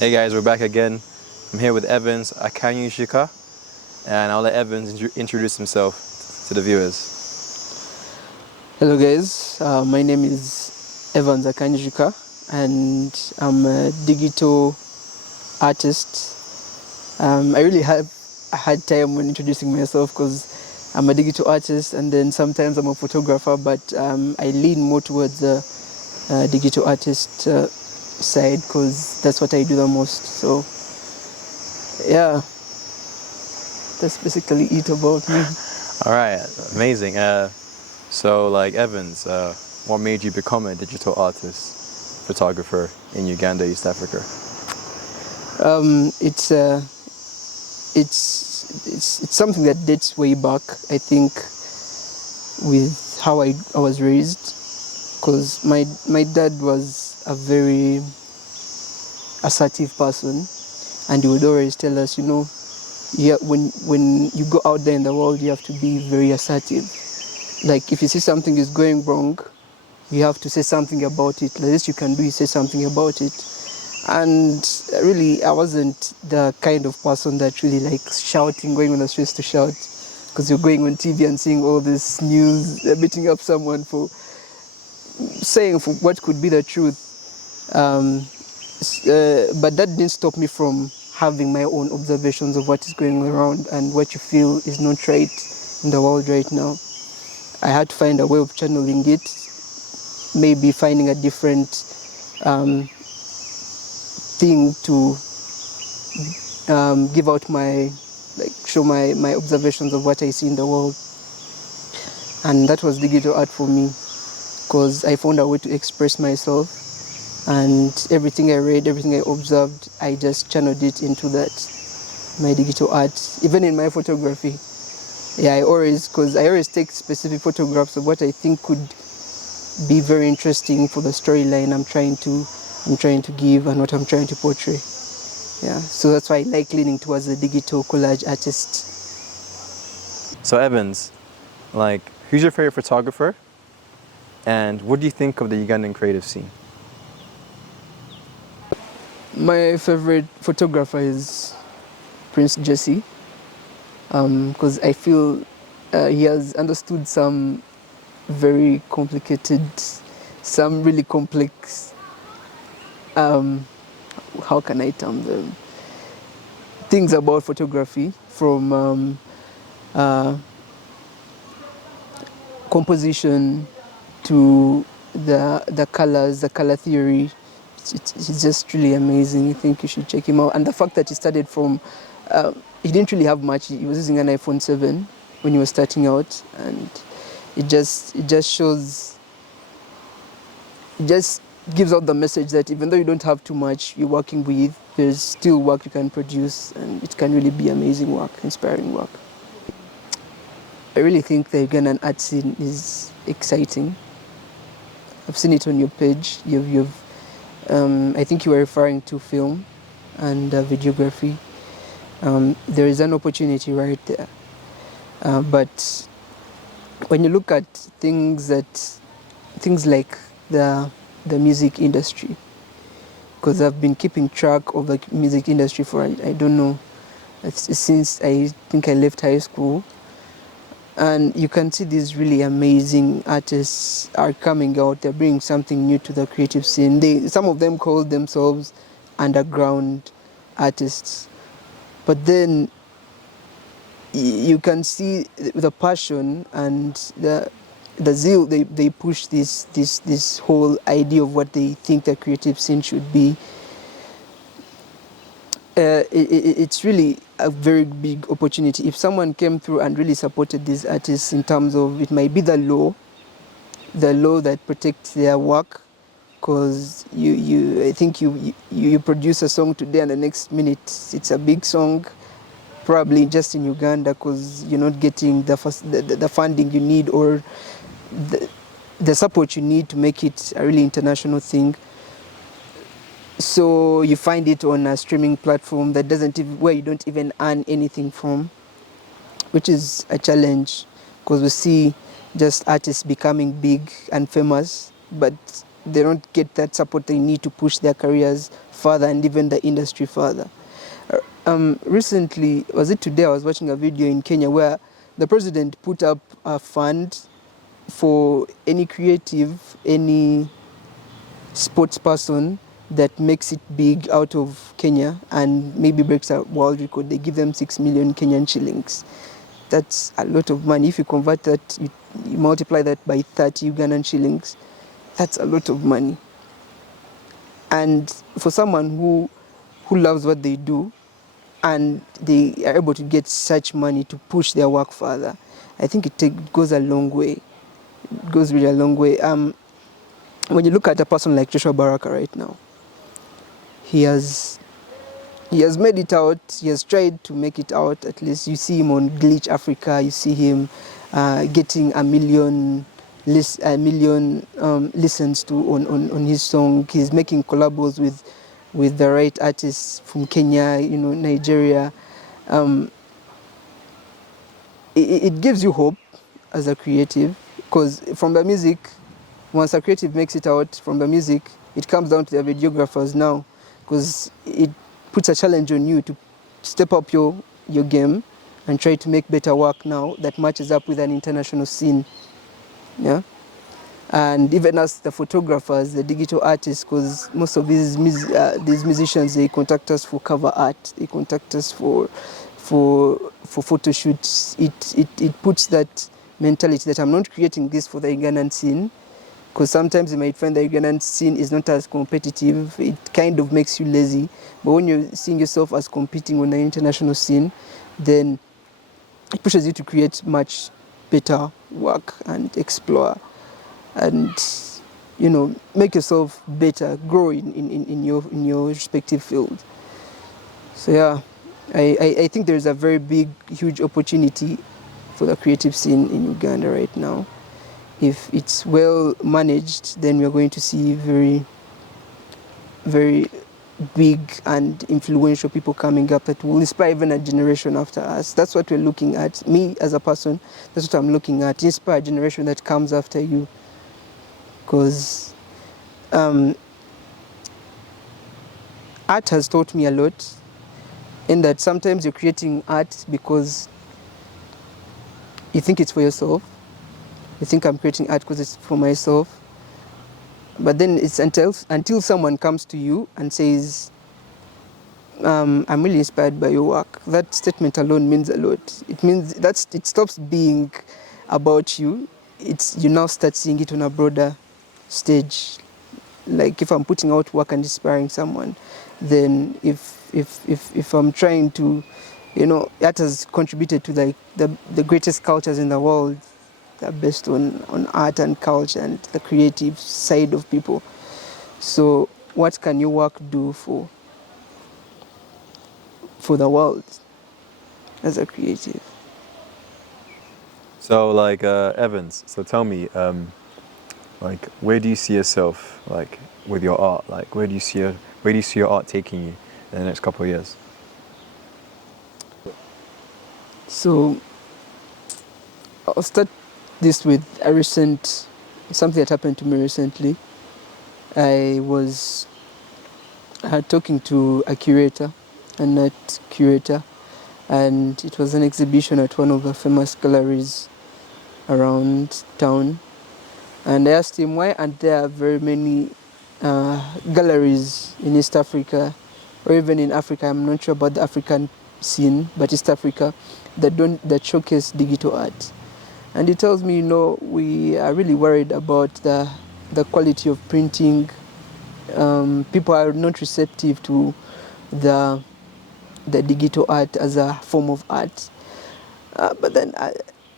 Hey guys, we're back again. I'm here with Evans Akanyijuka, and I'll let Evans introduce himself to the viewers. Hello guys, my name is Evans Akanyijuka and I'm a digital artist. I really have a hard time when introducing myself because I'm a digital artist and then sometimes I'm a photographer, but I lean more towards the digital artist side because that's what I do the most. So yeah, that's basically it about me. All right, amazing. So like Evans, what made you become a digital artist, photographer in Uganda, East Africa? It's something that dates way back, I think, with how I was raised, because my dad was a very assertive person, and he would always tell us, when you go out there in the world, you have to be very assertive. Like if you see something is going wrong, you have to say something about it. The least you can do is say something about it. And really, I wasn't the kind of person that really likes shouting, going on the streets to shout, because you're going on TV and seeing all this news, beating up someone for saying for what could be the truth. But that didn't stop me from having my own observations of what is going around and what you feel is not right in the world right now. I had to find a way of channeling it, maybe finding a different thing to give out show my observations of what I see in the world. And that was digital art for me, because I found a way to express myself, and everything I read, everything I observed, I just channeled it into that, my digital art. Even in my photography, I always take specific photographs of what I think could be very interesting for the storyline I'm trying to give and what I'm trying to portray. Yeah, so that's why I like leaning towards the digital collage artist. So Evans, like, who's your favorite photographer, and what do you think of the Ugandan creative scene? My favorite photographer is Prince Jesse, because I feel he has understood some very complicated, some really complex, how can I term them, things about photography, from composition to the colors, the color theory. It's just really amazing. I think you should check him out. And the fact that he started from, he didn't really have much. He was using an iPhone 7 when he was starting out, and it just shows, it just gives out the message that even though you don't have too much you're working with, there's still work you can produce, and it can really be amazing work, inspiring work. I really think the Ugandan art scene is exciting. I've seen it on your page. I think you were referring to film and videography. There is an opportunity right there. But when you look at things like the music industry, because I've been keeping track of the music industry for, I don't know, since I think I left high school. And you can see these really amazing artists are coming out. They're bringing something new to the creative scene. Some of them call themselves underground artists. But then you can see the passion and the zeal they push this whole idea of what they think the creative scene should be. It's really a very big opportunity. If someone came through and really supported these artists in terms of, it might be the law that protects their work, because I think you produce a song today and the next minute it's a big song, probably just in Uganda, because you're not getting the funding you need, or the support you need to make it a really international thing. So you find it on a streaming platform where you don't even earn anything from, which is a challenge, because we see just artists becoming big and famous, but get that support they need to push their careers further and even the industry further. Recently, was it today, I was watching a video in Kenya where the president put up a fund for any creative, any sports person that makes it big out of Kenya and maybe breaks a world record. They give them 6 million Kenyan shillings. That's a lot of money. If you convert that, you multiply that by 30 Ugandan shillings, that's a lot of money. And for someone who loves what they do and they are able to get such money to push their work further, I think it goes a long way. It goes really a long way. When you look at a person like Joshua Baraka right now, he has made it out. He has tried to make it out. At least you see him on Glitch Africa. You see him getting a million listens to on his song. He's making collabos with the right artists from Kenya, Nigeria. It gives you hope as a creative, because from the music, once a creative makes it out from the music, it comes down to the videographers now, because it puts a challenge on you to step up your game and try to make better work now that matches up with an international scene. Yeah. And even as the photographers, the digital artists, because most of these musicians, they contact us for cover art, they contact us for photo shoots. It puts that mentality that I'm not creating this for the Ugandan scene, because sometimes you might find the Ugandan scene is not as competitive. It kind of makes you lazy. But when you're seeing yourself as competing on the international scene, then it pushes you to create much better work and explore and make yourself better, grow in your respective field. So yeah, I think there's a very big, huge opportunity for the creative scene in Uganda right now. If it's well managed, then we're going to see very, very big and influential people coming up that will inspire even a generation after us. That's what we're looking at. Me as a person, that's what I'm looking at. Inspire a generation that comes after you. Because art has taught me a lot, in that sometimes you're creating art because you think it's for yourself. You think I'm creating art because it's for myself. But then it's until someone comes to you and says, I'm really inspired by your work. That statement alone means a lot. It means it stops being about you. You now start seeing it on a broader stage. Like if I'm putting out work and inspiring someone, then if I'm trying to, art has contributed to like the greatest cultures in the world. They're based on art and culture and the creative side of people. So what can your work do for the world as a creative? So like Evans, so tell me, like where do you see yourself like with your art? Like where do you see your art taking you in the next couple of years? So I'll start this with something that happened to me recently. I was talking to a curator, an art curator, and it was an exhibition at one of the famous galleries around town. And I asked him, why aren't there very many galleries in East Africa, or even in Africa? I'm not sure about the African scene, but East Africa, that showcase digital art. And he tells me, we are really worried about the quality of printing. People are not receptive to the digital art as a form of art. But then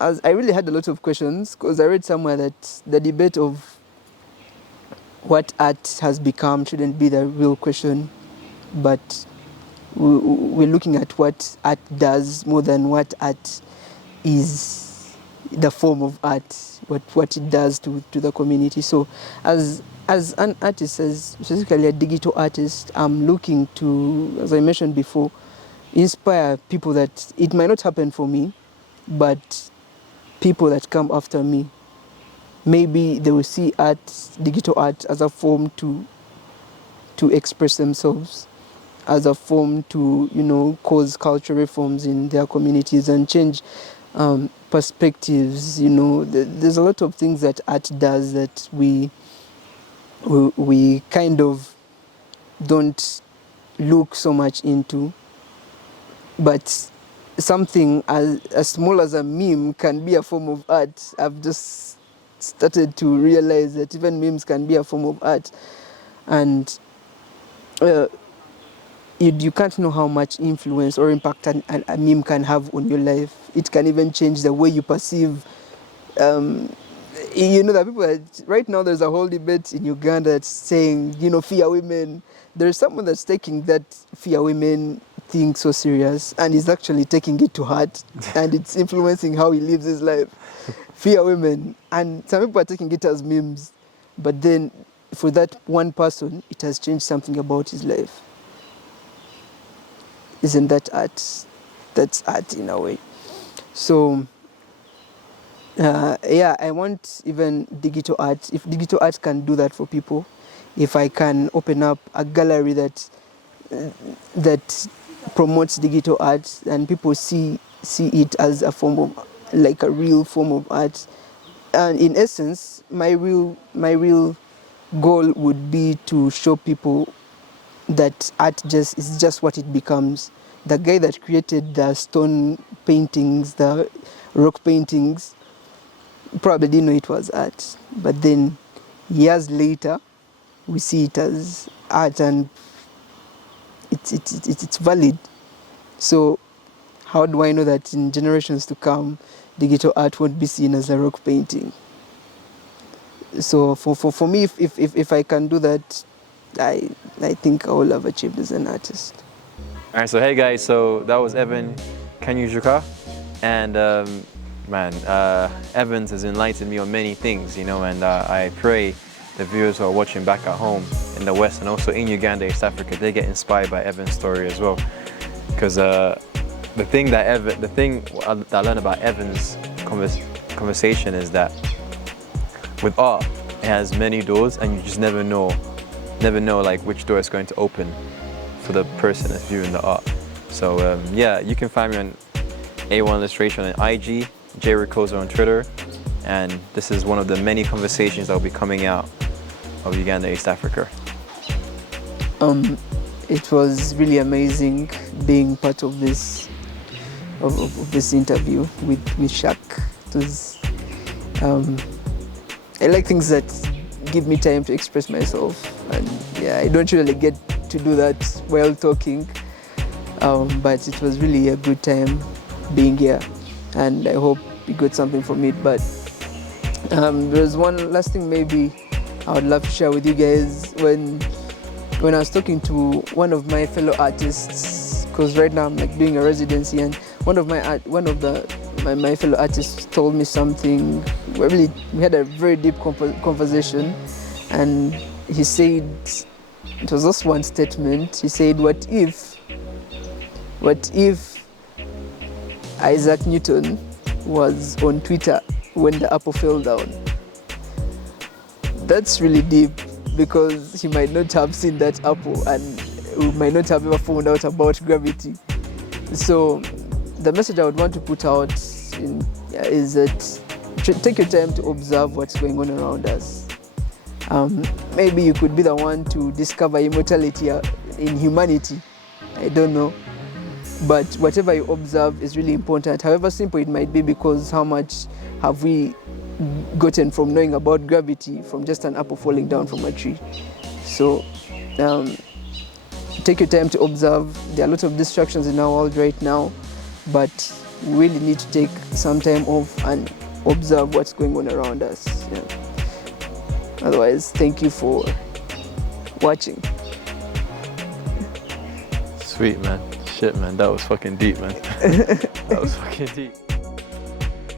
I really had a lot of questions, because I read somewhere that the debate of what art has become shouldn't be the real question, but we're looking at what art does more than what art is, the form of art, what it does to the community. So as an artist, as specifically a digital artist, I'm looking to, as I mentioned before, inspire people that it might not happen for me, but people that come after me maybe they will see art, digital art, as a form to express themselves, as a form to, cause cultural reforms in their communities and change perspectives. There's a lot of things that art does that we kind of don't look so much into, but something as small as a meme can be a form of art. I've just started to realize that even memes can be a form of art, and you can't know how much influence or impact a meme can have on your life. It can even change the way you perceive. That people right now, there's a whole debate in Uganda that's saying, fear women. There's someone that's taking that fear women thing so serious, and is actually taking it to heart, and it's influencing how he lives his life. Fear women, and some people are taking it as memes, but then for that one person, it has changed something about his life. Isn't that art? That's art in a way. So I want even digital art. If digital art can do that for people, if I can open up a gallery that promotes digital art and people see it as a form of, like a real form of art, and in essence, my real goal would be to show people that art is just what it becomes. The guy that created the stone paintings, the rock paintings, probably didn't know it was art. But then years later, we see it as art, and it's valid. So how do I know that in generations to come, digital art won't be seen as a rock painting? So for me, if I can do that, I think I will have achieved as an artist. All right, so hey guys, so that was Akanyijuka, and Evans has enlightened me on many things, and I pray the viewers who are watching back at home in the West and also in Uganda, East Africa, they get inspired by Evans' story as well. Because the thing that I learned about Evans' conversation is that with art, it has many doors, and you just never know like which door is going to open for the person that's viewing the art. So you can find me on A1 Illustration on IG, Rukoza on Twitter, and this is one of the many conversations that will be coming out of Uganda, East Africa. It was really amazing being part of this this interview with Shaq. It was I like things that give me time to express myself, and I don't really get to do that while talking, but it was really a good time being here, and I hope you got something from it. But there's one last thing maybe I would love to share with you guys. When I was talking to one of my fellow artists, because right now I'm like doing a residency, and one of my fellow artists told me something. We had a very deep conversation, and he said, it was just one statement. He said, what if Isaac Newton was on Twitter when the apple fell down? That's really deep, because he might not have seen that apple, and we might not have ever found out about gravity. So the message I would want to put out is that take your time to observe what's going on around us. Maybe you could be the one to discover immortality in humanity. I don't know. But whatever you observe is really important, however simple it might be, because how much have we gotten from knowing about gravity from just an apple falling down from a tree? So take your time to observe. There are a lot of distractions in our world right now, but we really need to take some time off and observe what's going on around us. Otherwise, thank you for watching. Sweet, man. Shit, man. That was fucking deep, man. That was fucking deep.